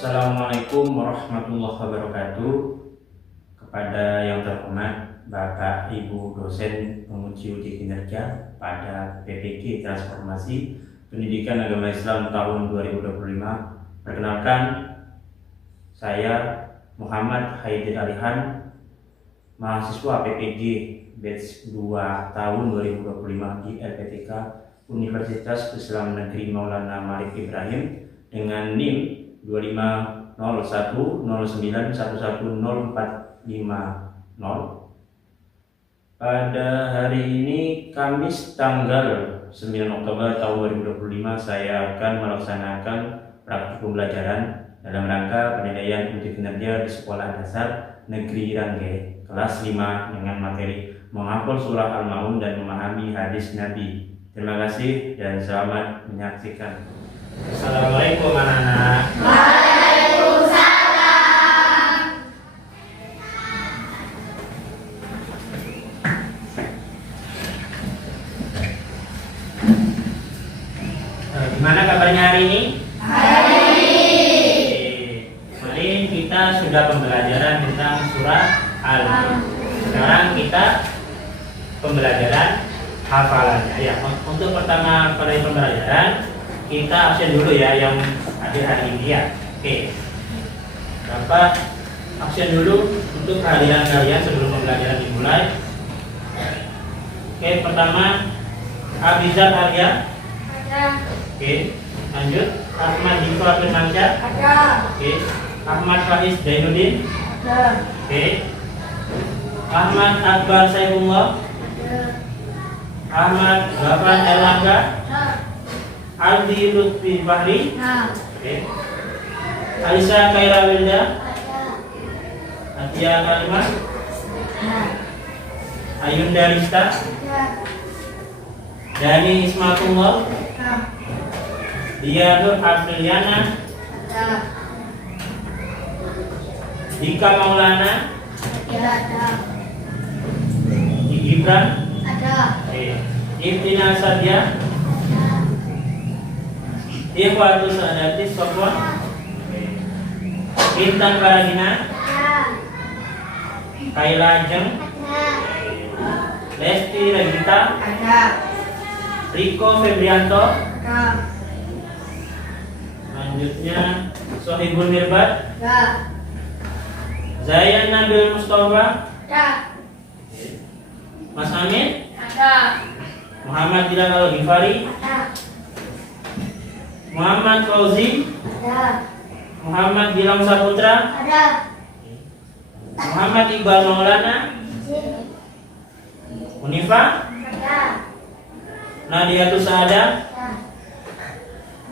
Assalamualaikum warahmatullahi wabarakatuh. Kepada yang terhormat Bapak Ibu dosen penguji kinerja pada PPG Transformasi Pendidikan Agama Islam tahun 2025. Perkenalkan, saya Muhammad Haidir Alihan, mahasiswa PPG batch 2 tahun 2025 di LPTK Universitas Islam Negeri Maulana Malik Ibrahim dengan NIM 250109110450. Pada hari ini Kamis tanggal 9 Oktober tahun 2025 saya akan melaksanakan praktik pembelajaran dalam rangka penilaian uji kinerja di Sekolah Dasar Negeri Rangge kelas 5 dengan materi menghafal surah Al-Maun dan memahami hadis Nabi. Terima kasih dan selamat menyaksikan. Assalamualaikum anak-anak. Waalaikumsalam. Gimana kabarnya hari ini? Baik. Kemarin kita sudah pembelajaran tentang surah Al-Maun. Sekarang kita pembelajaran hafalannya. Ya, untuk pertama kali pembelajaran kita absen dulu ya yang hadir hari ini ya. Oke. Bapak absen dulu untuk kehadiran kalian sebelum pembelajaran dimulai. Oke, pertama Abizar Arya. Ada. Oke, lanjut. Ahmad Diva Firmansyah. Ada. Oke. Ahmad Faiz Zainuddin. Ada. Oke. Ahmad Akbar Saifullah. Ada. Ahmad Gafran Erlangga. Ada. Aldi Lutfi Fahri. Nah. Oke. Alisa Kaira Wilda. Ada. Atia Kalimah. Nah. Ayunda Rista. Ada. Dani Ismatullah. Nah. Dia Nur Afriliana. Ada. Dika Maulana. Ada. Gibran. Ada. Oke. Iftina Sadia. Ada. Ikhwatus Sadatis Sofwan. Intan Baradina. Ada. Kaila Jeng. Ada. Lesti Regita. Ada. Riko Febrianto. Ada. Selanjutnya Sohibul Mirbat. Ada. Zayan Nabil Mustafa. Ada. Mas Amin. Ada. Muhammad Bilal Al-Ghifari. Ada. Muhammad Fauzi. Ada. Muhammad Gilang Saputra. Ada. Muhammad Iqbal Maulana. Unifa. Ada. Nadia Tusada. Ada.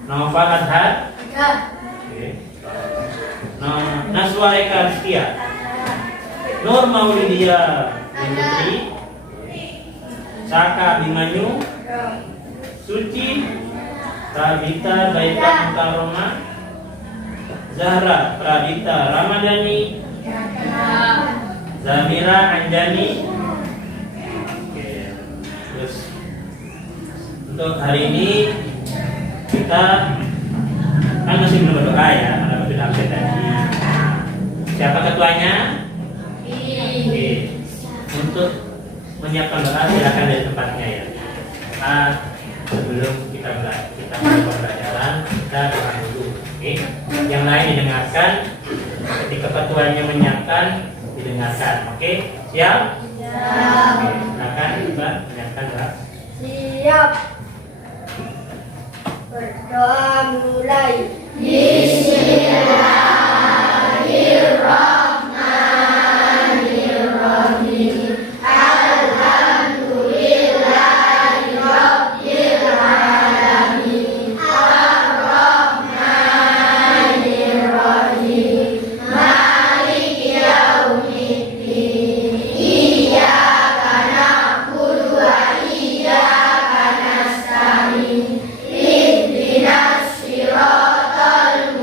Nova Adhad. Ada. Naswa Eka Rizkia. Ada. Nur Maulidia Putri. Saka Bimanyu. Ada. Suci Pradita Baita Mukaroma. Zahra Pradita Ramadhani. Zamira Anjani. Oke. Terus untuk hari ini kita kan masih belum berdoa ya, karena sudah absen tadi. Siapa ketuanya? Oke. Untuk menyiapkan doa silakan dari tempatnya ya. Sebelum kita mulai pembelajaran kita doa dulu. Oke. Yang lain didengarkan. Ketika ketuanya menyiapkan didengarkan. Oke. Siap? Siap. Oke. Silakan Mbak menyiapkan doa. Siap. Berdoa mulai. Bismillahirrahmanirrahim. Alhamdulillahirabbil alamin. Arrahmanirrahim. Maliki yaumiddin. Iyyaka na'budu wa iyyaka nasta'in. Ihdinas siratal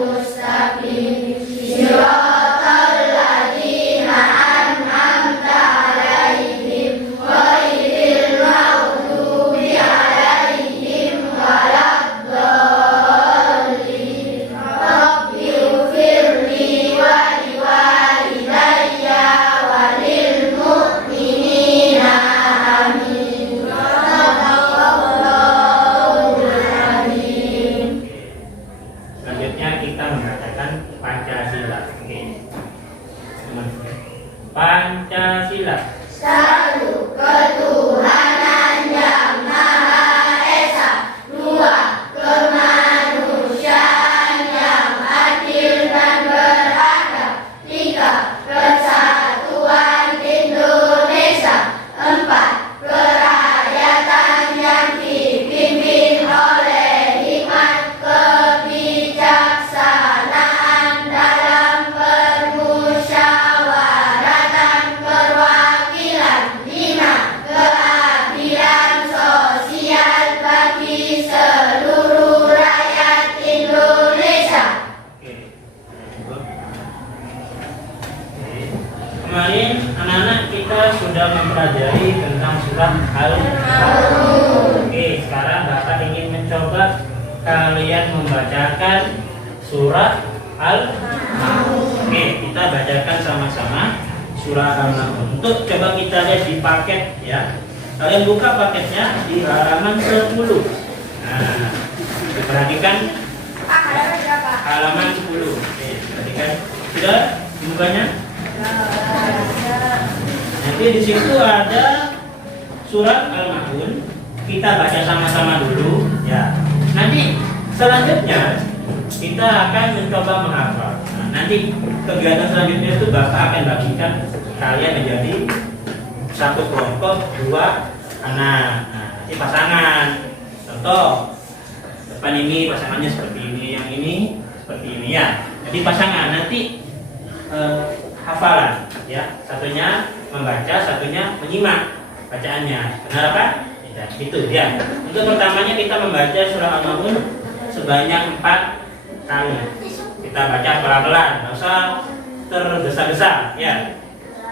membacakan surat Al-Maun. Oke, kita bacakan sama-sama surah Al-Maun. Untuk coba kita lihat di paket ya. Kalian buka paketnya di halaman 10. Nah, perhatikan halaman 10. Oke, perhatikan. Sudah dibukanya? Nanti di situ ada surat Al-Maun. Kita baca sama-sama dulu ya. Nanti selanjutnya kita akan mencoba menghafal. Nah, nanti kegiatan selanjutnya itu Bapak akan bagikan kalian menjadi satu kelompok, 2 anak. Nah, nanti pasangan. Contoh depan ini pasangannya seperti ini, yang ini seperti ini ya. Jadi pasangan nanti hafalan ya. Satunya membaca, satunya menyimak bacaannya. Benar apa? Ya, itu dia. Untuk pertamanya kita membaca surah Al-Maun sebanyak 4 kali. Kita baca pelan-pelan, nggak usah tergesa-gesa ya.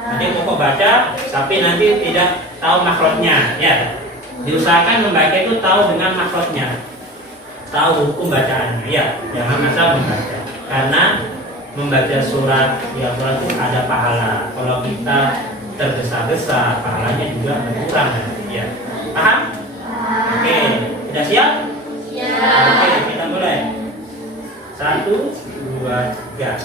Nanti pokok baca, tapi nanti tidak tahu makhrajnya ya. Diusahakan membaca itu tahu dengan makhrajnya, tahu hukum bacaannya ya. Jangan asal membaca. Karena membaca surat di Al-Quran itu ada pahala. Kalau kita tergesa-gesa, pahalanya juga berkurang ya. Paham? Oke, sudah siap? Siap. Oke, kita mulai. 1, 2, 3.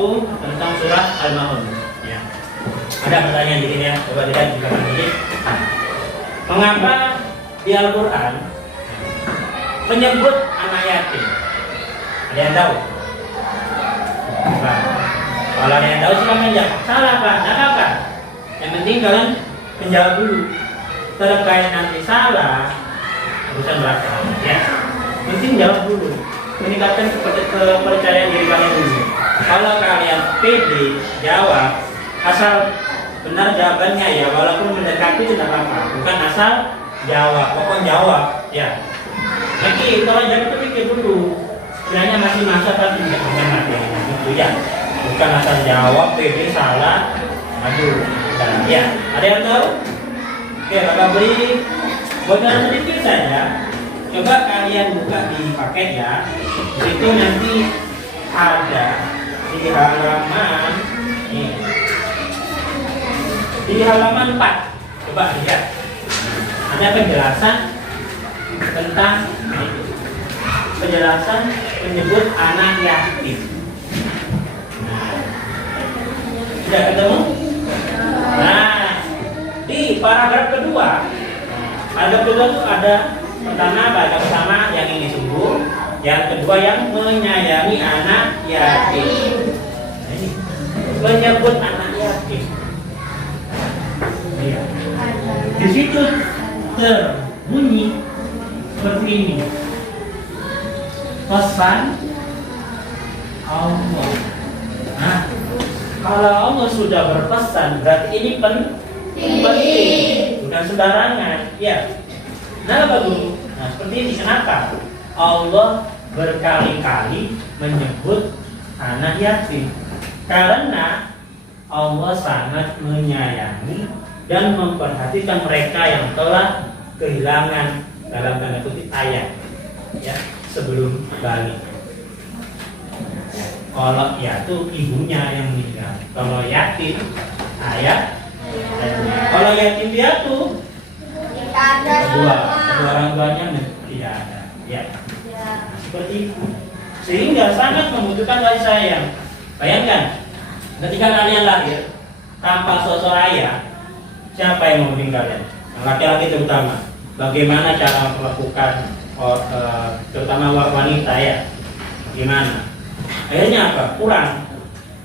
waktu tentang surah Al-Maun. Ya. Ada pertanyaan di sini ya, coba lihat di belakang ini. Mengapa di Al-Quran menyebut anak yatim? Ada yang tahu? Nah, kalau ada yang tahu silakan jawab. Salah Pak, tidak apa-apa. Yang penting kalian menjawab dulu. Terkait nanti salah, urusan belakang ya. Penting jawab dulu. Meningkatkan kepercayaan diri kalian dulu. Kalau kalian pede jawab, asal benar jawabannya ya, walaupun mendekati tidak apa-apa. Bukan asal jawab, pokoknya jawab ya. Nanti kalau jangan pikir dulu, sebenarnya masih masa tapi tidak benar ya. Itu ya. Bukan asal jawab, pede salah, aduh. Dan ya, ada yang tahu? Oke, Bapak beri bocoran sedikit saja. Coba kalian buka di paket ya. Di situ nanti ada di halaman ini. Di halaman 4. Coba lihat. Ada penjelasan tentang ini. Penjelasan menyebut anak yatim. Nah, sudah ketemu? Nah, di paragraf kedua. Paragraf kedua itu ada pertama baca bersama yang ini sungguh, yang kedua yang menyayangi anak yatim. Nah, ini menyebut anak yatim. Iya. Di situ terbunyi seperti ini. Pesan Allah. Nah, kalau Allah sudah berpesan, berarti ini penting, bukan sembarangan. Ya. Kenapa Guru? Nah, seperti ini. Kenapa? Allah berkali-kali menyebut anak yatim karena Allah sangat menyayangi dan memperhatikan mereka yang telah kehilangan dalam tanda kutip ayah ya, sebelum balik. Kalau ya itu ibunya yang meninggal. Kalau yatim ayah. Kalau yatim piatu kedua orang tuanya tidak ada. Ya. Nah, seperti itu. Sehingga sangat membutuhkan kasih sayang. Bayangkan, ketika kalian lahir tanpa sosok ayah, siapa yang membimbing kalian? Yang laki-laki terutama. Bagaimana cara melakukan, terutama wanita ya? Bagaimana? Akhirnya apa? Kurang.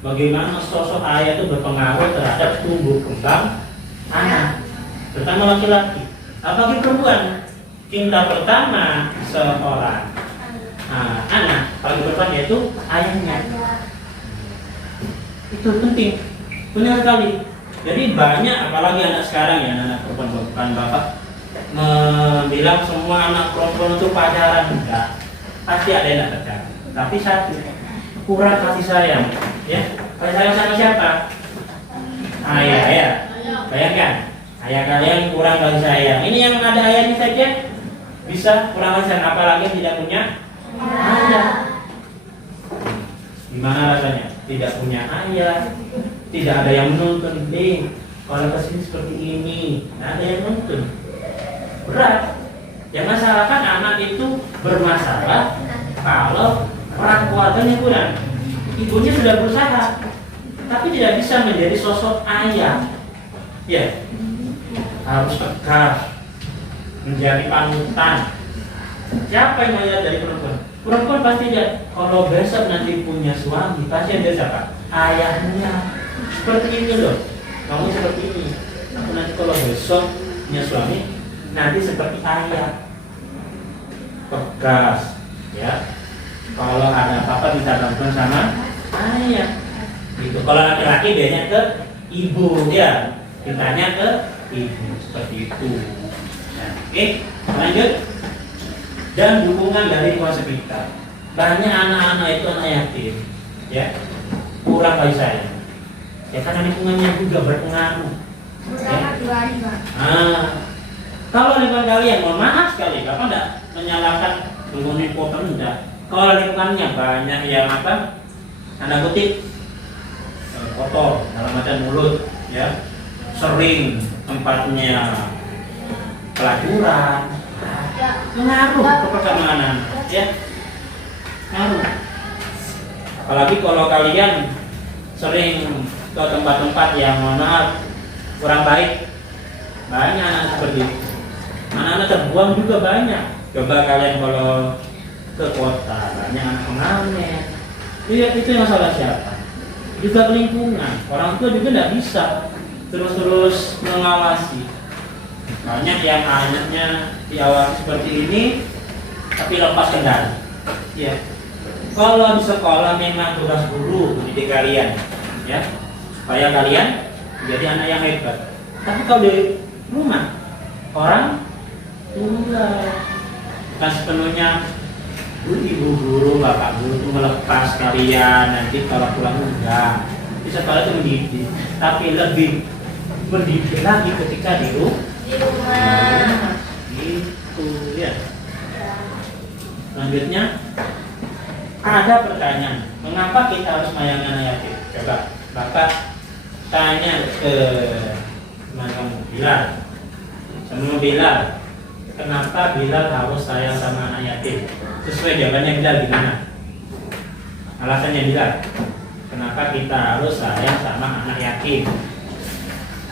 Bagaimana sosok ayah itu berpengaruh terhadap tumbuh kembang anak, terutama laki-laki. Apalagi perempuan, cinta pertama seorang anak paling perempuan yaitu ayahnya. Itu penting, benar sekali. Jadi banyak, apalagi anak sekarang ya, anak perempuan, bukan bapak bilang semua anak perempuan itu pacaran. Enggak, pasti ada yang pacaran. Tapi satu, kurang kasih sayang. Ya, kasih sayang sama siapa? Ayah ya. Bayangkan, ayah kalian kurang kasih sayang. Ini yang ada ayahnya saja bisa kurang kasih sayang, apalagi tidak punya ayah. Gimana rasanya? Tidak punya ayah, tidak ada yang menuntun. Kalau kesini seperti ini, tidak ada yang menuntun. Berat. Yang masalah kan anak itu bermasalah kalau peran keluarganya kurang. Ibunya sudah berusaha, tapi tidak bisa menjadi sosok ayah. Ya, harus tegas, menjadi panutan. Siapa yang melihat dari perempuan? Perempuan pasti lihat. Kalau besok nanti punya suami, pasti ada siapa? Ayahnya. Seperti ini loh. Kamu seperti ini. Aku nanti kalau besok punya suami, nanti seperti ayah. Tegas, ya. Kalau ada apa-apa bisa bantuan sama ayah. Gitu. Kalau laki-laki biasanya ke ibu, ya. Ditanya ke ibu, seperti itu. Nah, oke, lanjut. Dan dukungan dari kuasa kita. Banyak anak-anak itu anak yatim, ya, kurang kasih sayang. Ya karena lingkungannya juga berpengaruh. Ya. Kalau lingkungan kalian, mohon maaf sekali, Bapak tidak menyalahkan mengenai kuota enggak. Kalau lingkungannya banyak yang apa? Tanda kutip kotor, dalam macam mulut, ya, sering tempatnya pelacuran, mengaruh ke perkembangan, ya, ngaruh. Apalagi kalau kalian sering ke tempat-tempat yang mohon maaf kurang baik. Banyak anak seperti itu. Anak-anak terbuang juga banyak. Coba kalian kalau ke kota banyak anak pengamen. Itu yang salah siapa? Juga lingkungan. Orang tua juga tidak bisa terus-terus mengawasi. Banyak yang anaknya diawasi seperti ini, tapi lepas kendali. Ya. Kalau di sekolah memang tugas guru mendidik kalian, ya, supaya kalian jadi anak yang hebat. Tapi kalau di rumah, orang tua bukan sepenuhnya ibu guru, bapak guru itu melepas kalian nanti kalau pulang enggak. Di sekolah itu mendidik, tapi lebih mendidik lagi ketika di rumah. Itu ya. Selanjutnya ada pertanyaan, mengapa kita harus melayani anak yatim? Coba bapak tanya ke teman kamu Bilal, sama Bilal, kenapa Bilal harus sayang sama anak yatim? Sesuai jawabannya Bilal gimana? Alasannya Bilal, kenapa kita harus sayang sama anak yatim?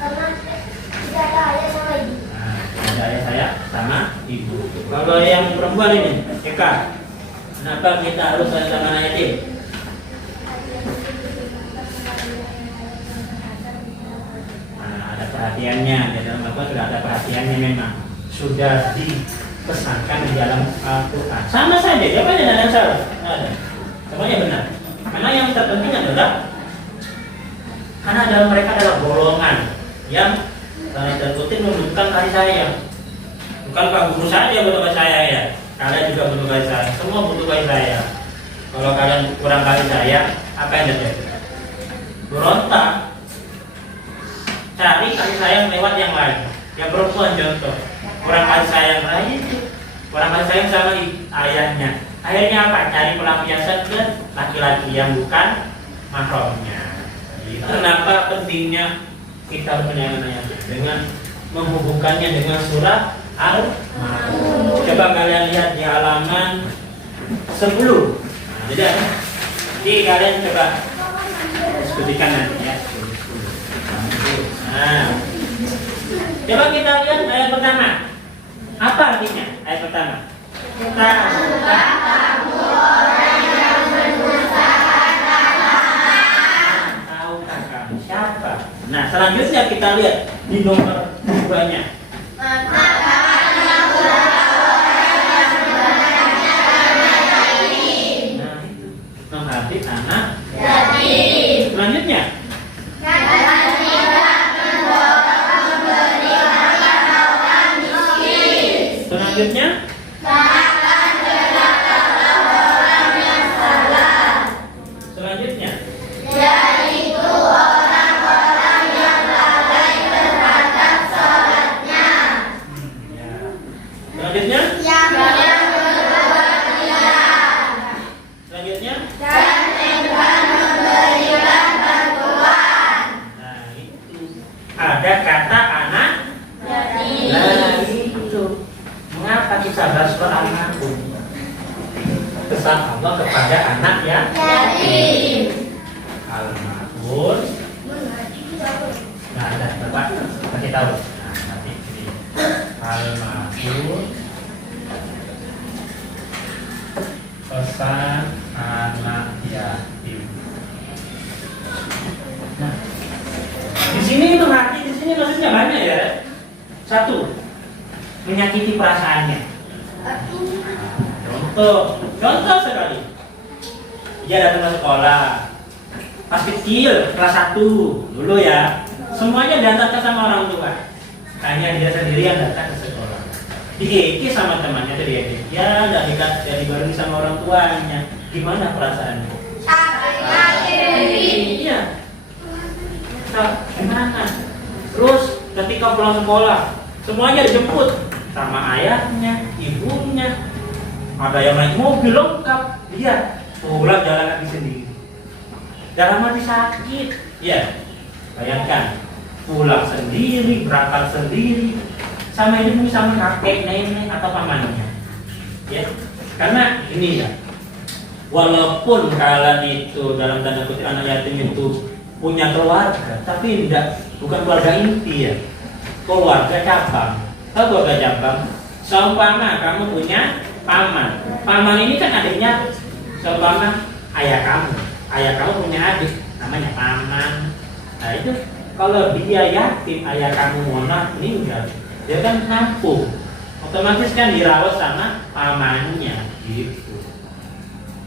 Karena tidak ada ayah sama ibu. Nah, ada ayah saya sama ibu. Kalau yang perempuan ini, Eka, kenapa kita harus sayang sama anak yatim? Nah, ada perhatiannya di dalam Al-Quran, sudah ada perhatiannya memang sudah dipesankan di dalam Al-Quran. Sama saja, jawabannya tidak ada yang salah. Ada. Semuanya benar. Karena yang terpenting adalah karena dalam mereka adalah golongan yang terkutip membutuhkan kasih sayang. Bukan Pak Guru saja butuh kasih sayang ya. Kalian juga butuh kasih sayang. Semua butuh kasih sayang. Kalau kalian kurang kasih sayang, apa yang terjadi? Berontak. Cari kasih sayang lewat yang lain. Yang perempuan contoh, kurang kasih sayang lain itu. Kurang kasih sayang sama ayahnya. Akhirnya apa? Cari pelampiasan ke laki-laki yang bukan mahramnya. Kenapa pentingnya kita harus menyayangi anak yatim? Dengan menghubungkannya dengan surah Al-Maun. Coba kalian lihat di halaman 10. Nah, jadi kalian coba diskusikan nanti ya. Nah, coba kita lihat ayat pertama. Apa artinya ayat pertama? Tahukah kamu orang yang berusaha tahukah kamu siapa? Nah, selanjutnya kita lihat di nomor 2-nya. Menghadiri anak yatim. Selanjutnya. Selanjutnya. Selanjutnya. Yaitu orang-orang yang lalai terhadap sholatnya. Ya. Selanjutnya. Yang berbuat riya. Selanjutnya. Dan enggan memberikan bantuan. Nah, itu ada kata anak Yatim. Nah, itu mengapa kita bahas soal anak? Kesan Allah kepada anak ya Yatim. Al-Maun. Nah, ada Bapak kasih tahu. Nah, nanti ini Al-Maun. Pesan anak yatim. Nah, di sini itu hati, di sini maksudnya banyak ya. Satu, menyakiti perasaannya. Contoh sekali. Dia datang ke sekolah. Pas kecil, kelas 1 dulu ya. Semuanya diantarkan sama orang tua. Hanya dia sendiri yang datang ke sekolah. Dieki sama temannya tuh dieki. Ya, enggak dibarengi sama orang tuanya. Gimana perasaannya? Iya. Nah, gimana? Terus ketika pulang sekolah, semuanya dijemput sama ayahnya, ibunya. Ada yang naik mobil lengkap, dia pulang jalan kaki sendiri. Dalam hati sakit, ya. Bayangkan, pulang sendiri, berangkat sendiri, sama ibu, sama kakek, nenek atau pamannya. Ya, karena ini ya. Walaupun kalian itu dalam tanda kutip anak yatim itu punya keluarga, tapi bukan keluarga inti ya, keluarga cabang. Tahu keluarga cabang? Seumpama kamu punya paman, paman ini kan adiknya seumpama ayah kamu punya adik namanya paman. Nah itu kalau dia yatim, ayah kamu meninggal, dia kan nampung, otomatis kan dirawat sama pamannya gitu.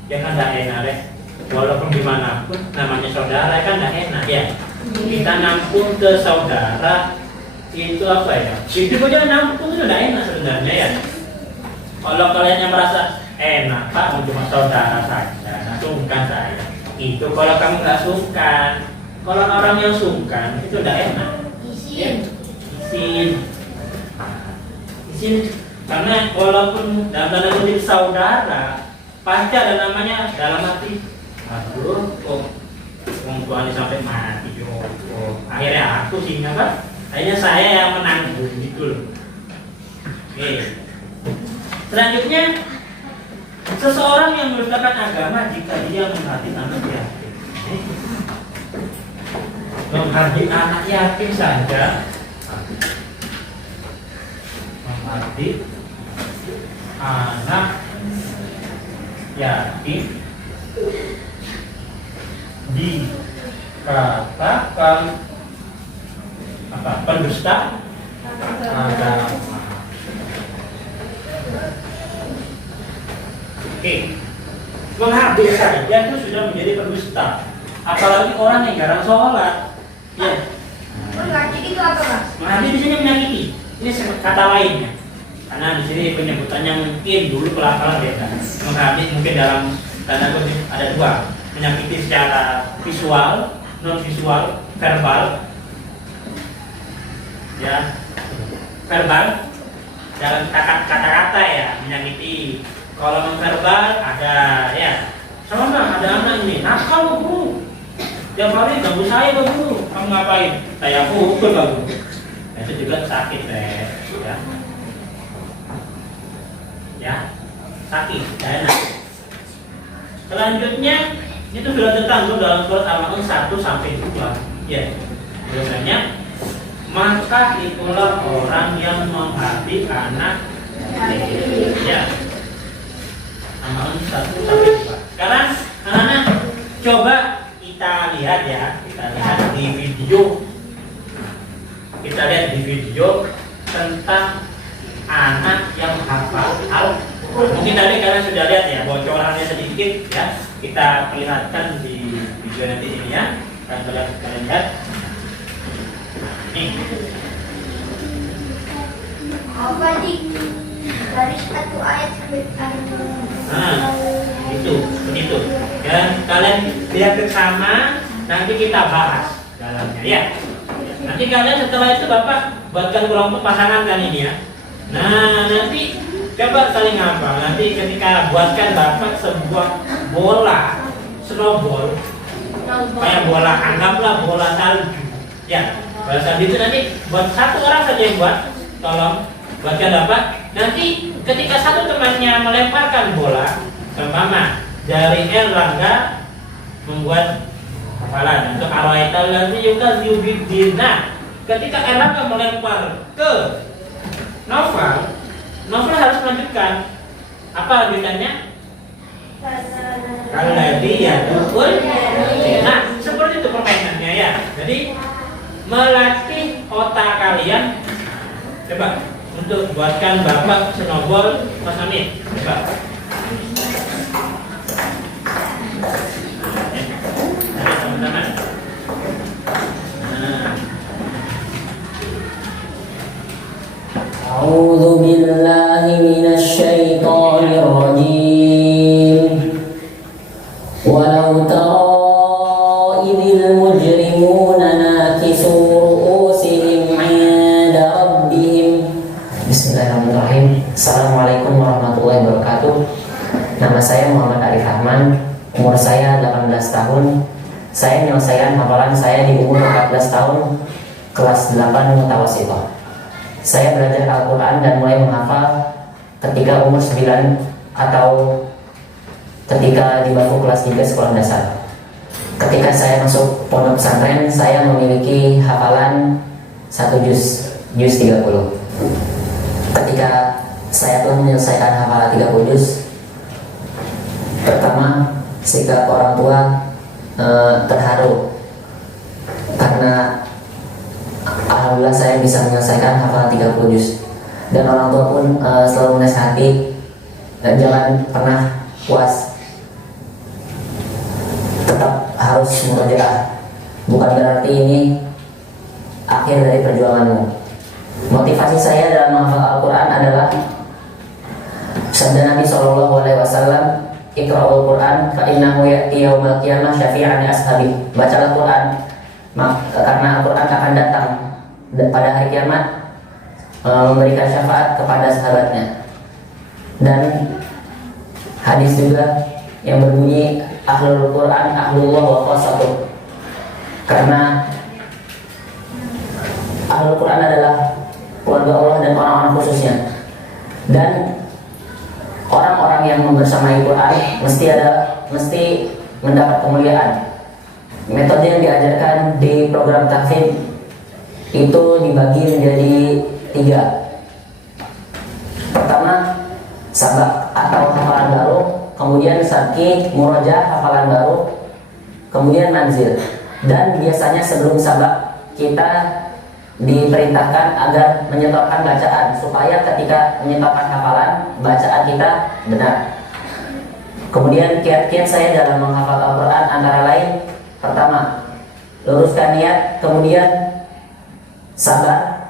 Ya kan tidak enak deh. Walaupun dimanapun namanya saudara kan tidak enak ya. Kita nampung ke saudara itu apa ya? Itu aja nampung itu tidak enak sebenarnya ya. Kalau kalian yang merasa enak Pak, cuma saudara saja, nah sungkan saya. Itu kalau kamu nggak sungkan. Kalau orang yang sungkan itu tidak enak. Isin. Karena walaupun dalam tanda kutip saudara, pasti ada namanya dalam hati. Aduh, kok orang tuanya sampai mati, akhirnya aku sih apa? Akhirnya saya yang menanggung gitu loh. Oke. Selanjutnya, seseorang yang mendustakan agama jika dia menghati anak yatim. Menghati anak yatim saja, menghati anak yatim dikatakan apa? Pendusta agama. Oke, menghabis saja itu sudah menjadi pendusta. Apalagi orang yang jarang sholat. Ya. Menghati itu apa Mas? Menghabis di sini menyakiti. Ini kata lainnya. Karena di sini penyebutannya mungkin dulu pelafalan beda. Menghabis mungkin dalam tanda kutip ada dua. Menyakiti secara visual, non visual, verbal, ya, verbal dalam kata-kata ya menyakiti. Kalau non verbal ada ya, sama ada anak ini nakal guru, tiap hari ganggu saya guru, kamu ngapain? Saya pukul guru, nah, itu juga sakit ya, sakit, tidak enak. Selanjutnya itu sudah tercantum dalam surat Al-Ma'un 1 sampai 2. Ya. Biasanya maka itulah orang yang menghabis anak ya. Al-Ma'un 1 sampai 2. Sekarang anak-anak coba kita lihat ya, kita lihat di video. Kita lihat di video tentang anak yang hafal Al-Quran. Mungkin tadi kalian sudah lihat ya, bocorannya sedikit ya. Kita perlihatkan di video nanti ini ya. Kalian lihat. Nih. Apa nih? Dari satu ayat sampai Nah, itu, begitu. Dan kalian lihat bersama, nanti kita bahas dalamnya ya. Nanti kalian setelah itu Bapak buatkan kelompok pasangan kan ini ya. Nah, nanti coba saling hafal. Nanti ketika buatkan Bapak sebuah bola, snowball, kayak bola, anggaplah bola salju. Ya, bola salju itu nanti buat satu orang saja yang buat. Tolong buatkan Bapak. Nanti ketika satu temannya melemparkan bola, seumpama dari Erlangga membuat hafalan untuk Arwaital nanti juga Zubidina. Ketika Erlangga melempar ke Novel harus melanjutkan. Apa lanjutannya? Alladzi yadukul. Nah, seperti itu permainannya ya. Jadi melatih otak kalian. Coba untuk buatkan Bapak snowball Mas Amin. Coba. Nah, teman-teman. أعوذ بالله من الشيطان الرجيم ولو ترى إذ المجرمون ناكسوا رؤوسهم عند ربهم. Bismillahirrahmanirrahim. Assalamualaikum warahmatullahi wabarakatuh. Nama saya Muhammad Arif Rahman. Umur saya 18 tahun. Saya menyelesaikan hafalan saya di umur 14 tahun, kelas 8 mutawasithah. Saya belajar Al-Quran dan mulai menghafal ketika umur 9 atau ketika di bangku kelas 3 sekolah dasar. ketika saya masuk pondok pesantren, saya memiliki hafalan 1 juz 30. Ketika saya telah menyelesaikan hafalan 30 juz, pertama sikap orang tua terharu karena alhamdulillah saya bisa menyelesaikan hafalan 30 juz. Dan orang tua pun selalu menasihati jangan pernah puas, tetap harus murojaah. Bukan berarti ini akhir dari perjuanganmu. Motivasi saya dalam menghafal Al-Quran adalah sabda Nabi SAW, Iqra'ul Quran fa innahu ya'ti yaumal qiyamah syafi'an li ashabi. Bacalah Quran karena Al-Quran akan datang pada hari kiamat memberikan syafaat kepada sahabatnya. Dan hadis juga yang berbunyi Ahlul Quran ahlullah wa khasatuh. Karena Ahlul Quran adalah keluarga Allah dan orang-orang khususnya. Dan orang-orang yang membersamai Quran mesti mendapat kemuliaan. Metode yang diajarkan di program tahfidz itu dibagi menjadi 3. Pertama, sabak atau hafalan baru, kemudian sabki, murojaah hafalan baru, kemudian manzil. Dan biasanya sebelum sabak kita diperintahkan agar menyetorkan bacaan supaya ketika menyetorkan hafalan bacaan kita benar. Kemudian kiat-kiat saya dalam menghafal Al-Quran antara lain: pertama, luruskan niat, kemudian sabar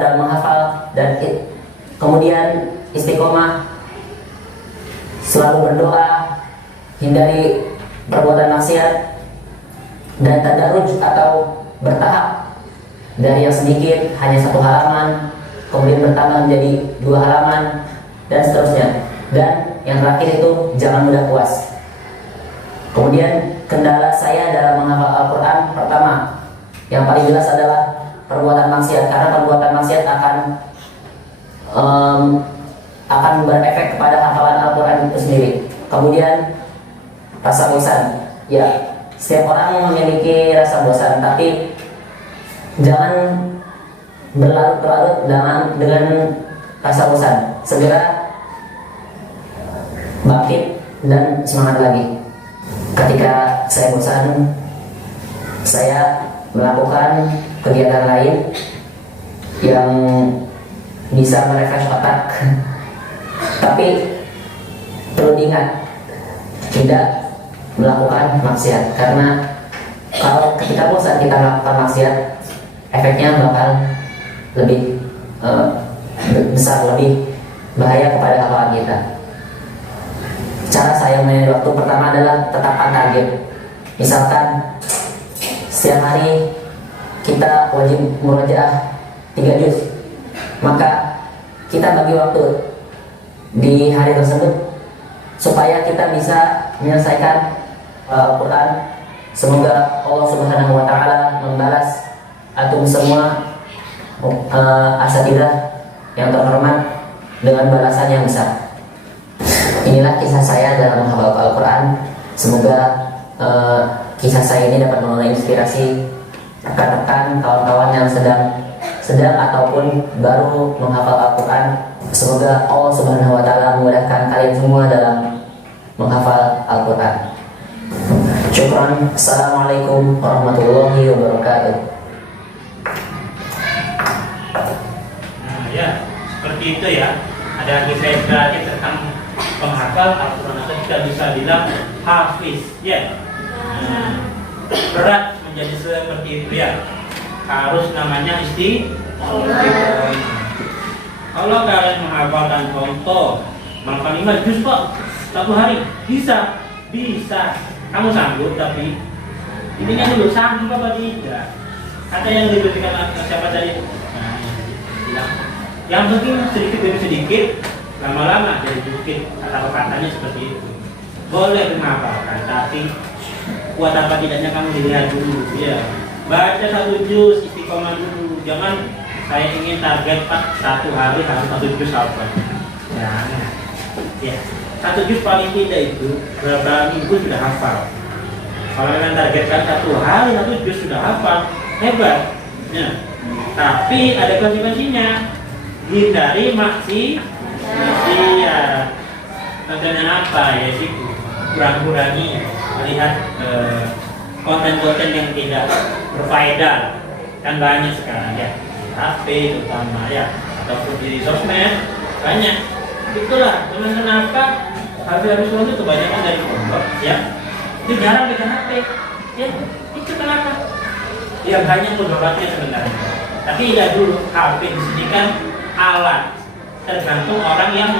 dalam menghafal, dan kemudian istiqomah, selalu berdoa, hindari perbuatan maksiat, dan tadarruj atau bertahap dari yang sedikit hanya 1 halaman, kemudian bertambah menjadi 2 halaman, dan seterusnya. Dan yang terakhir itu jangan mudah puas. Kemudian kendala saya dalam menghafal Al-Quran, pertama, yang paling jelas adalah perbuatan maksiat, karena perbuatan maksiat akan berefek kepada hafalan Al-Quran itu sendiri. Kemudian rasa bosan, ya, setiap orang memiliki rasa bosan, tapi jangan berlarut-larut dengan rasa bosan. Segera bangkit dan semangat lagi. Ketika saya bosan, saya melakukan kegiatan lain yang bisa merefresh otak. Tapi perlu diingat, tidak melakukan maksiat, karena kalau ketika bosan kita melakukan maksiat, efeknya bakal lebih besar, lebih bahaya kepada hafalan kita. Cara saya memanage waktu pertama adalah tetapkan target. Misalkan setiap hari kita wajib murojaah 3 juz, maka kita bagi waktu di hari tersebut supaya kita bisa menyelesaikan Al-Quran. Semoga Allah Subhanahu wa Ta'ala membalas antum semua asatidzah yang terhormat dengan balasan yang besar. Inilah kisah saya dalam menghafal Al-Quran. Semoga kisah saya ini dapat memberi inspirasi rekan-rekan, kawan-kawan yang sedang ataupun baru menghafal Al-Quran. Semoga Allah Subhanahu wa Ta'ala memudahkan kalian semua dalam menghafal Al-Quran. Syukran. Assalamualaikum warahmatullahi wabarakatuh. Nah, ya, seperti itu ya. Ada kisah tentang penghafal Al-Quran, atau kita bisa bilang hafiz, ya. Berat menjadi seperti itu ya. Harus namanya istiqomah. Kalau kalian menghafalkan contoh makan 5 juz kok 1 hari, bisa. Kamu sanggup, tapi intinya dulu sanggup apa tidak. Kata yang diberikan siapa tadi? Nah, bilang. Yang penting sedikit demi sedikit, lama-lama jadi bukit. Kata-katanya seperti itu. Boleh menghafalkan, tapi kuat apa tidaknya kamu dilihat dulu. Ya, baca 1 juz, istiqomah dulu. Jangan saya ingin target 1 hari harus 1 juz hafal. Jangan. Ya, 1 juz paling tidak itu berapa minggu sudah hafal. Kalau memang targetkan satu hari, satu juz sudah hafal, hebat. Ya. Tapi ada konsekuensinya. Hindari maksiat. Contohnya apa? Ya sih, kurang-kurangi melihat konten-konten yang tidak berfaedah. Kan banyak sekarang ya, HP terutama ya, ataupun di sosmed banyak. Itulah teman kenapa habis itu kebanyakan dari pondok ya, itu jarang pegang HP ya. Itu kenapa? Ya banyak pedobatnya sebenarnya. Tapi ya dulu HP di sini kan alat, tergantung orang yang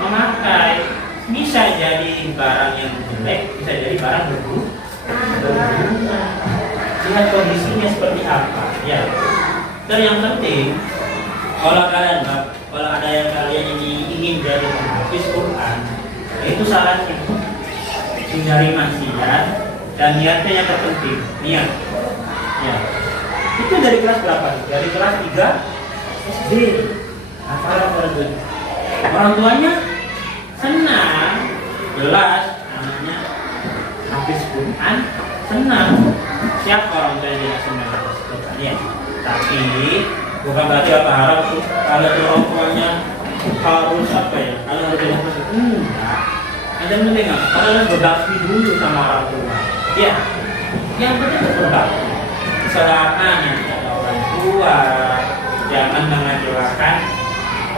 memakai. Bisa jadi barang yang jelek, bisa jadi barang berguna. Lihat kondisinya seperti apa ya. Dan yang penting, kalau ada yang kalian ini ingin jadi penghafiz Quran, itu sarannya hindari maksiat dan niatnya yang terpenting, niat. Ya. Itu dari kelas berapa? Dari kelas 3 SD. Hafalan terus. Orang tuanya senang, jelas namanya hafiz Quran, senang. Siapa orang tua yang tidak senang hafiz Quran ya? Tapi bukan berarti apa harap tuh kalau orang tuanya harus apa ya? Kalau harus jadi hafiz enggak. Ada yang penting nggak? Kalian berbakti dulu sama orang tua. Ya, yang penting berbakti. Selama nanti ada orang tua, jangan mengecewakan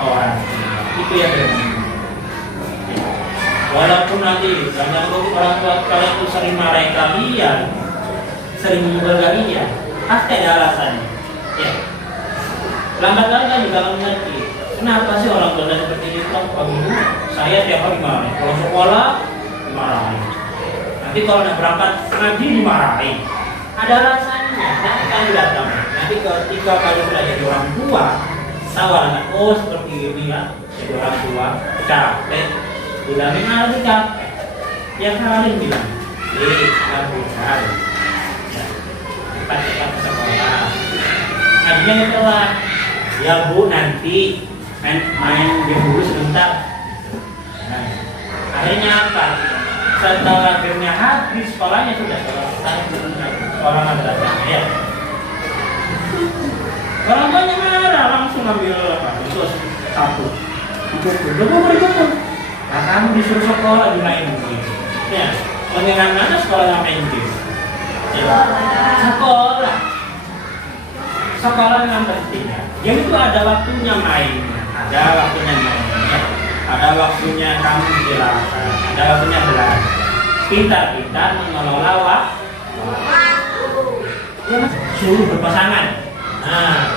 orang tua. Itu yang penting. Walaupun nanti banyak orang tua kalian tuh sering marahin kalian, sering memukul kalian, pasti ada alasannya. Ya. Lambat laun kan juga mengerti. Kenapa sih orang tua seperti itu? Kalau saya tiap hari dimarahin. Kalau sekolah dimarahin. Nanti kalau udah berangkat ngaji dimarahin. Ada alasannya. Nanti kalian datang. Nanti ketika kalian sudah jadi orang tua, tahu anak seperti ini ya. Jadi orang tua capek. Bila memang harus capek, yang kalian bilang, kamu harus cepat-cepat ke sekolah. Akhirnya telat, ya bu nanti main game dulu sebentar. Nah, akhirnya apa? Setelah gamenya habis, sekolahnya sudah selesai, sekolah madrasah ya. Orang tuanya marah, langsung ambil terus satu. Ikut. Nah, kamu disuruh sekolah di main game. Ya, mengenai mana sekolah yang main game? Ya, sekolah yang penting ya. Game itu ada waktunya main, ada waktunya main, ya. Ada waktunya kamu belajar, ada waktunya belajar. Pintar-pintar mengelola waktu. Ya, suruh berpasangan. Nah,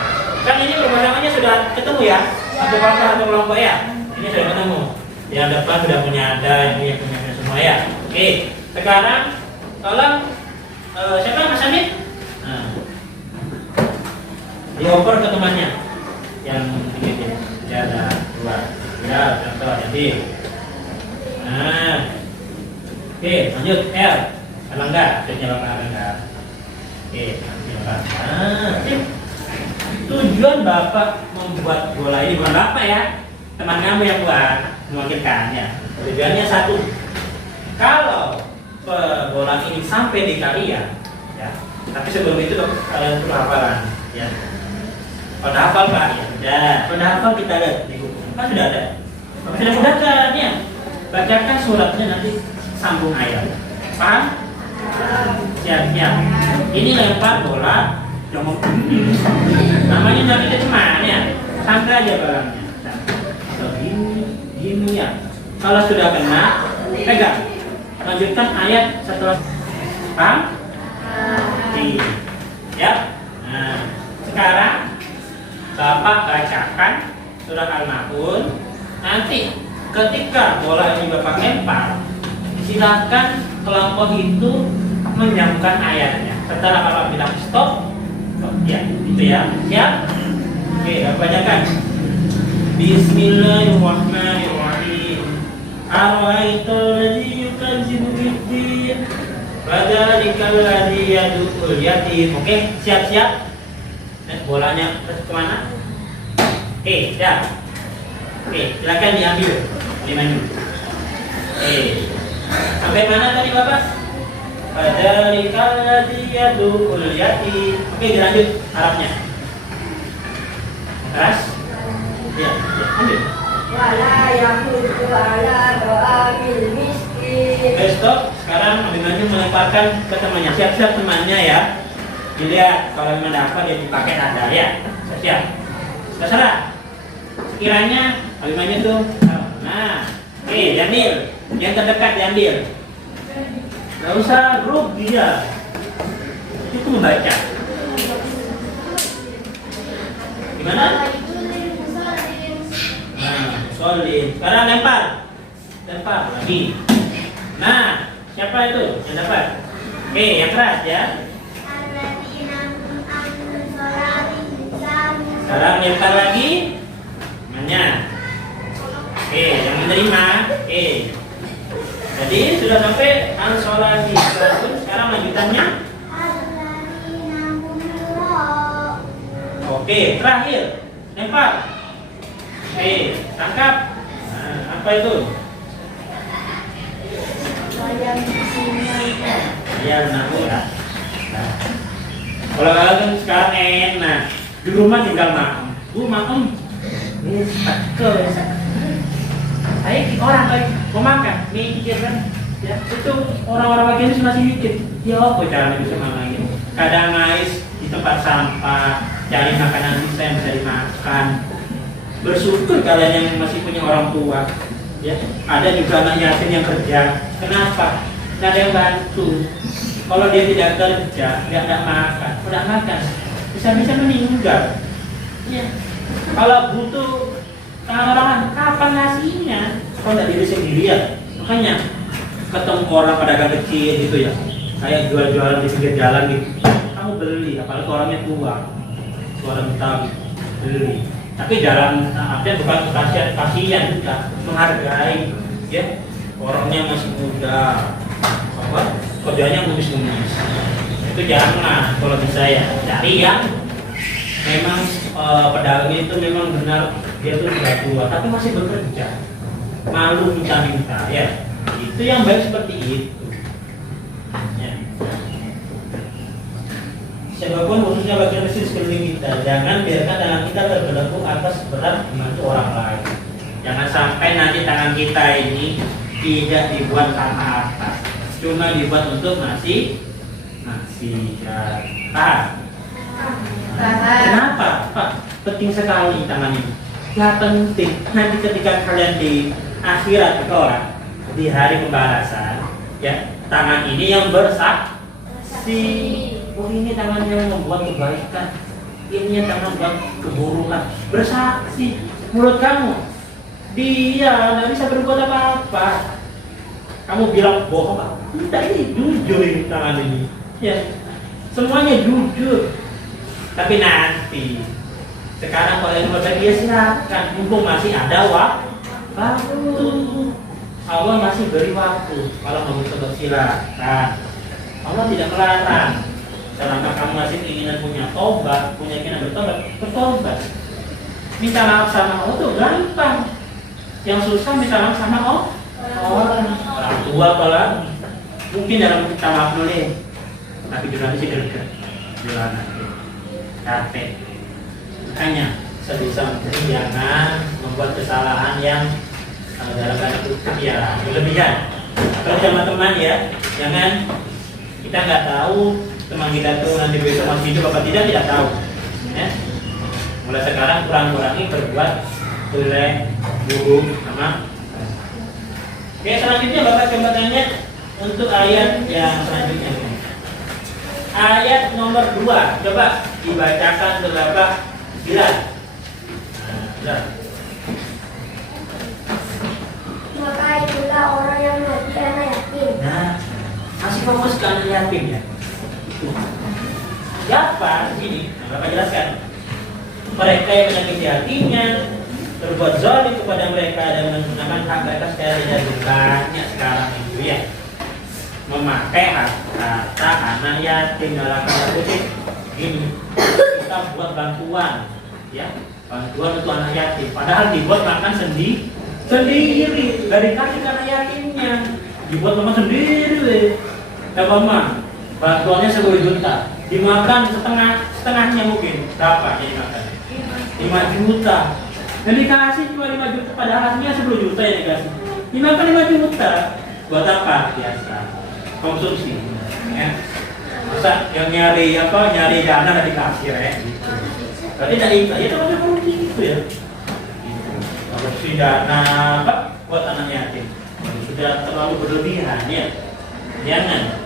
kan ini berpasangannya sudah ketemu ya, satu kelompok atau kelompok ya. Ini sudah ketemu. Yang depan sudah punya ada, yang punya semua ya. Oke, sekarang tolong siapa Mas Hamid? Nah, dioper ke temannya yang ini dia ada dua. Ya, contoh jadi. Nah, oke, lanjut L. Erlangga, jadinya Bapak Erlangga. Oke, Bapak. Nah, tujuan Bapak membuat bola ini bukan Bapak ya, teman kamu yang buat. Mewakilkan ya. Tujuannya satu. Kalau bola ini sampai di kalian, ya. Tapi sebelum itu kalian perlu hafalan, ya. Pada hafal Pak, ya. Sudah. Pada hafal kita lihat di buku. Kan sudah ada. Sudah kan ya. Bacakan suratnya nanti sambung ayat. Paham? Siap. Ini lempar bola, jongkok. Namanya nanti kecemasan ya. Santai aja barangnya. Gini ya. Kalau sudah kena, pegang. Lanjutkan ayat setelah. Paham? Ya. Nah, sekarang Bapak bacakan surat Al-Maun. Nanti ketika bola ini Bapak lempar, silakan kelompok itu menyambungkan ayatnya. Setelah Bapak bilang stop, ya, itu ya. Siap? Oke, Bapak bacakan. Bismillahirrahmanirrahim. Ara'aital ladzi yukadzibu biddin, fadzalikal ladzi yad'ul yatim. Oke, siap-siap. Dan bolanya kemana? Oke, siap. Oke, silakan diambil 5 menit. Oke. Sampai mana tadi Bapak? Fadzalikal ladzi yad'ul yatim. Oke, dilanjut Arabnya. Keras? Ya, ambil. Wala yahuddu ala do'amil miskin. Oke, stop. Sekarang Abi Maju melemparkan ke temannya. Siap-siap temannya ya. Dilihat kalau memang ada apa dia dipakai ada ya. Siap. Terserah. Sekiranya Abi Maju tuh. Nah, oke, diambil. Yang terdekat diambil. Gak usah grup dia. Itu membaca. Gimana? Nah, solid. Sekarang lempar. Lempar lagi. Nah, siapa itu yang dapat? Oke, yang keras ya. Sekarang lempar lagi. Temannya. Oke, yang menerima. Oke. Jadi sudah sampai al-sholati. Sekarang lanjutannya. Oke, terakhir lempar. Oke, tangkap. Nah, apa itu? Ya, nahu ya. Nah, kalau kalian sekarang enak di rumah tinggal makan. Makan. Betul. Saya orang kayak pemakan, mikir kan. Ya, itu orang-orang bagian masih mikir. Ya apa cara bisa makan ini? Kadang ngais di tempat sampah, cari makanan bisa yang bisa dimakan. Bersyukur kalian yang masih punya orang tua. Ya, ada juga anak yatim yang kerja. Kenapa? Nggak ada yang bantu. Kalau dia tidak kerja, dia tidak makan. Udah makan, bisa-bisa meninggal. Ya. Kalau butuh orang kapan nasinya? Kalau tidak diri sendiri ya. Makanya ketemu orang pedagang kecil gitu ya, kayak jual-jualan di pinggir jalan gitu. Kamu beli, apalagi orangnya tua, suara Betawi, beli. Tapi jalan artinya bukan kasihan juga, menghargai, ya. Orangnya masih muda, apa? Kerjanya nulis-nulis. Itu jangan kalau bisa ya, cari yang memang pedagang itu memang benar dia tuh sudah tua, tapi masih bekerja, malu minta-minta, ya. Itu yang baik seperti itu. Ya. Siapapun khususnya bagi mesin sekeliling kita, jangan biarkan tangan kita terbelenggu atas berat membantu orang lain. Jangan sampai nanti tangan kita ini tidak dibuat karena atas, cuma dibuat untuk nasi jatah. Kenapa, Pak? Penting sekali tangan ini. Ya penting. Nanti ketika kalian di akhirat kelak, di hari pembalasan, ya tangan ini yang bersaksi. Oh ini tangan yang membuat kebaikan, ini tangan buat keburukan. Bersaksi. Mulut kamu, dia nggak bisa berbuat apa-apa. Kamu bilang bohong, tidak, ini jujur ini tangan ini. Ya, semuanya jujur. Tapi nanti, sekarang kalau yang berbeda dia silakan, mumpung masih ada waktu. Allah masih beri waktu. Kalau mau bertobat silakan. Allah tidak melarang. Selama kamu masih keinginan punya tobat, punya keinginan bertobat. Minta maaf sama Allah itu gampang. Yang susah minta maaf sama orang tua kalau mungkin dalam minta maaf boleh, tapi juga sih dekat. Gimana? Capek. Makanya sebisa mungkin jangan membuat kesalahan yang dalam tanda kutip ya berlebihan. Terus teman-teman ya, jangan, kita nggak tahu teman kita tuh nanti besok masih hidup apa tidak tahu. Ya. Mulai sekarang kurang-kurangi berbuat jelek, buruk sama. Oke, selanjutnya Bapak coba tanya untuk ayat yang selanjutnya. Ayat nomor 2, coba dibacakan ke Bapak Bilal. Maka itulah orang yang mati anak yatim. Nah, masih fokus ke anak yatim ya. Siapa ini? Nah, Bapak jelaskan. Mereka yang menyakiti hatinya, berbuat zalim kepada mereka dan menggunakan hak mereka secara tidak banyak sekarang itu ya. Memakai kata anak yatim dalam tanda kutip ini kita buat bantuan ya, bantuan untuk anak yatim, padahal dibuat makan sendiri dari kasih anak yatimnya, dibuat makan sendiri bantuannya 10 juta, dimakan setengahnya mungkin berapa yang dimakan? 5 juta. Dan dikasih cuma 5 juta, padahal hasilnya 10 juta yang dikasih. Dimakan 5 juta. Buat apa? Biasa konsumsi. Ya. Masa yang nyari dana dari kasir ya? Berarti dari itu ya namanya korupsi gitu ya. Korupsi dana apa? Buat anak yatim. Sudah terlalu berlebihan ya. Jangan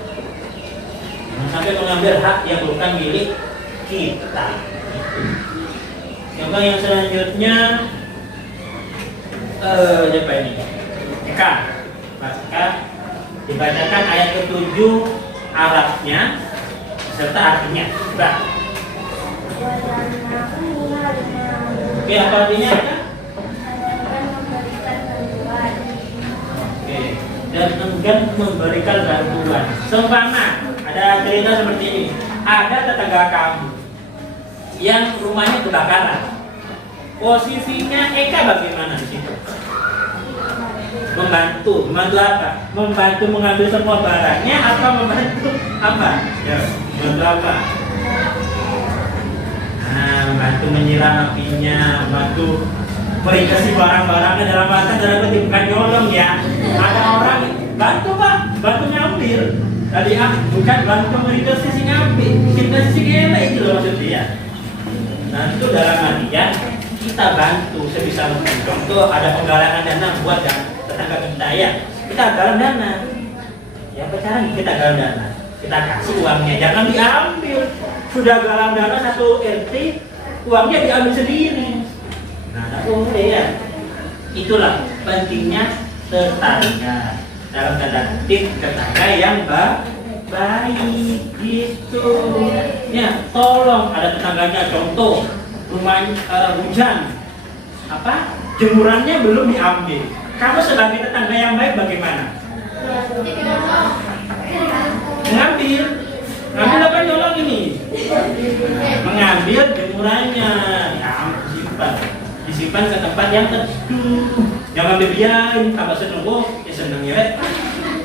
sampai mengambil hak yang bukan milik kita. Coba yang selanjutnya siapa ini? Eka. Mas Eka dibacakan ayat ke-7 Arabnya serta artinya. Coba. Oke, apa artinya Eka? Oke, dan enggan memberikan bantuan. Seumpama ada cerita seperti ini, ada tetangga kamu yang rumahnya kebakaran. Posisinya Eka bagaimana di situ? Membantu apa? Membantu mengambil semua barangnya atau membantu apa? Ya, membantu apa? Nah, membantu menyiram apinya, membantu meringkasi barang-barangnya dalam petik bukan nyolong ya. Ada orang bantu Pak, bantu ngambil. Tadi bukan bantu meringkasi si ngambil, si gele itu loh maksudnya. Nah itu dalam artian kita bantu sebisa mungkin. Contoh ada penggalangan dana buat tetangga kita ya, kita galang dana. Ya apa caranya kita galang dana? Kita kasih uangnya, jangan diambil. Sudah galang dana 1 RT, uangnya diambil sendiri. Nah, tak boleh ya. Itulah pentingnya tetangga. Dalam tanda kutip tetangga yang baik gitu. Ya, tolong ada tetangganya contoh rumah hujan apa jemurannya belum diambil. Kamu sebagai tetangga yang baik bagaimana? Mengambil apa nyolong ini? Mengambil jemurannya, ya disimpan ke tempat yang teduh. Jangan dibiarin, tambah seneng ya seneng ya.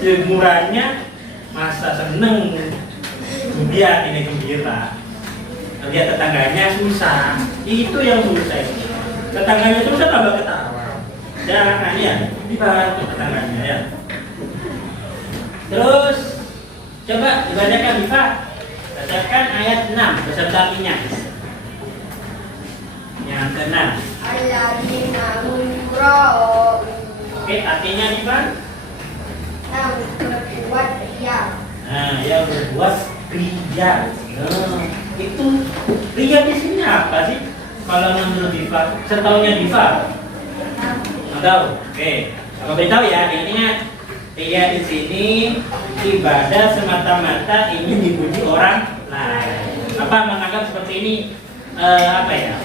Jemurannya masa seneng, dia ini gembira. Lihat tetangganya susah, itu yang susah. Tetangganya susah tambah ketawa. Jangan ya, dibantu tetangganya ya. Terus coba dibacakan Diva, bacakan ayat 6 beserta artinya. Yang ke-6. Oke, artinya Diva? Berbuat ria. Nah, yang berbuat ria. Itu ria di sini apa sih? Kalau menurut Diva, setahunya Diva. Tahu? Oke, aku beritahu ya. Ingat, ria di sini ibadah semata-mata ingin dipuji orang lain. Apa menganggap seperti ini? Apa ya?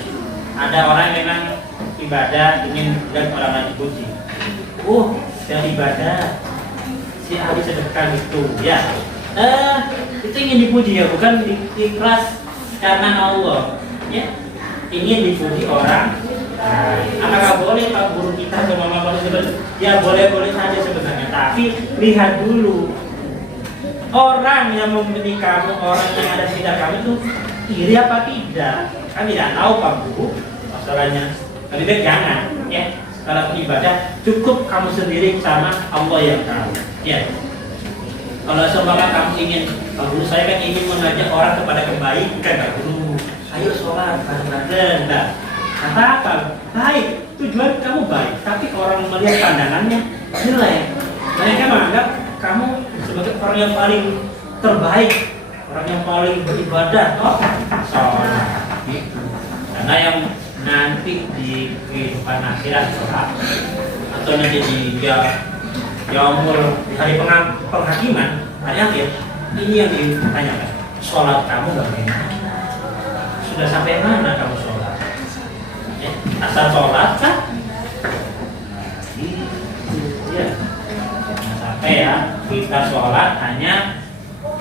Ada orang memang ibadah ingin dan orang lain dipuji. Yang ibadah si ahli sedekah itu ya. Itu ingin dipuji ya, bukan ikhlas karena Allah. Ya, ingin dipuji orang. Apakah boleh Pak Guru kita sama Mama sebenarnya? Ya boleh-boleh saja sebenarnya. Tapi lihat dulu orang yang memiliki kamu, orang yang ada di sekitar kamu itu iri apa tidak? Kami tidak tahu Pak Guru. Masalahnya lebih baik jangan. Ya, kalau ibadah cukup kamu sendiri sama Allah yang tahu. Ya. Kalau seumpama kamu ingin, Pak Guru saya kan ingin mengajak orang kepada kebaikan Pak Guru. Ayo sholat bareng-bareng. Apa baik, tujuan kamu baik, tapi orang melihat pandangannya jelek. Mereka menganggap kamu sebagai orang yang paling terbaik, orang yang paling beribadah. Sholat gitu. Karena yang nanti di kehidupan akhirat sholat atau nanti di yaumul hari penghakiman hari akhir, ini yang ditanyakan, sholat kamu bagaimana? Sudah sampai mana kamu sholat? Asal sholat kan? Ya. Nah, sampai ya kita sholat hanya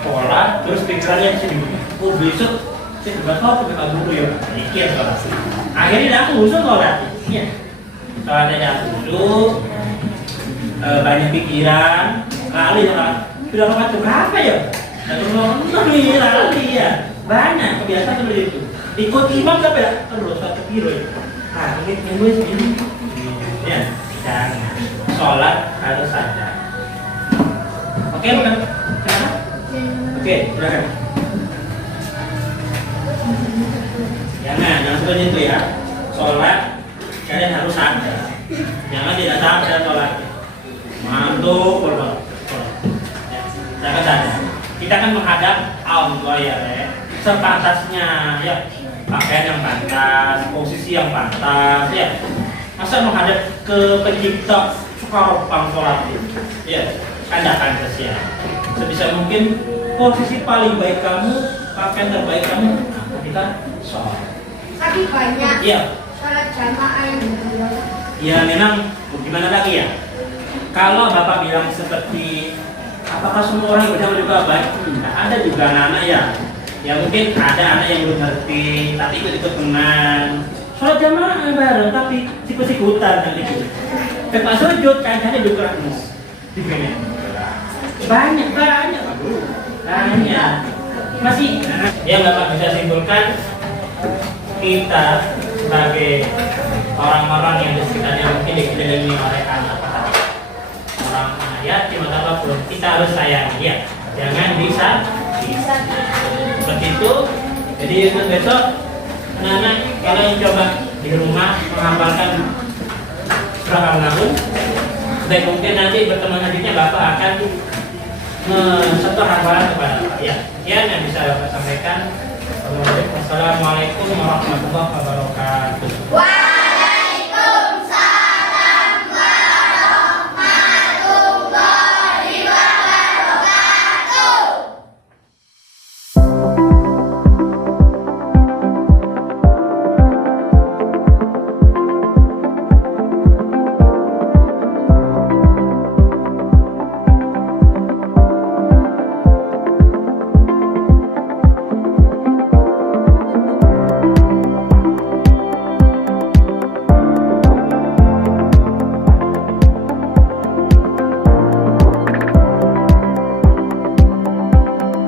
sholat terus pikirannya sini. Besok saya juga tahu Pak Guru ya. Mikir sholat. Akhirnya aku usul sholat. Ya. Sholatnya aku dulu banyak pikiran, kali sholat sudah lewat tuh apa ya? Nih lari ya. Banyak kebiasaan seperti itu. Ikut imam berapa ya? Terus 1 kilo ya. Nah, ini gue segini. Ya, jangan. Sholat harus sadar. Oke, bukan? Kenapa? Oke, silakan. Jangan seperti itu ya. Sholat kalian harus sadar. Jangan tidak sadar sholat. Mantuk, kalau ya, jangan sadar. Kita kan menghadap Allah ya, sepantasnya ya. Pakaian yang pantas, posisi yang pantas ya. Masa menghadap ke pencipta sukarupang sholat itu? Ya, kan tidak pantas ya. Sebisa mungkin posisi paling baik kamu, pakaian terbaik kamu, nah, kita sholat. Tapi banyak Iya. sholat jamaah yang berdua. Ya memang gimana lagi ya? Kalau Bapak bilang seperti apakah semua orang berjamaah juga baik? Nah, ada juga anak-anak ya mungkin ada anak yang belum ngerti, tapi ikut teman. Sholat jamaah bareng tapi sikut-sikutan dan itu. Tepat sujud kancanya juga keras. Banyak. Masih yang Bapak bisa simpulkan, kita sebagai orang-orang yang di sekitarnya mungkin dikelilingi oleh anak orang yatim atau apapun, kita harus sayangi ya, jangan disakiti seperti itu. Jadi untuk besok anak-anak kalian coba di rumah menghafalkan surah Al-Nahl, baik mungkin nanti berteman hadisnya Bapak akan mensetor hafalan kepada Bapak ya. Sekian yang bisa Bapak sampaikan. Assalamualaikum warahmatullahi wabarakatuh.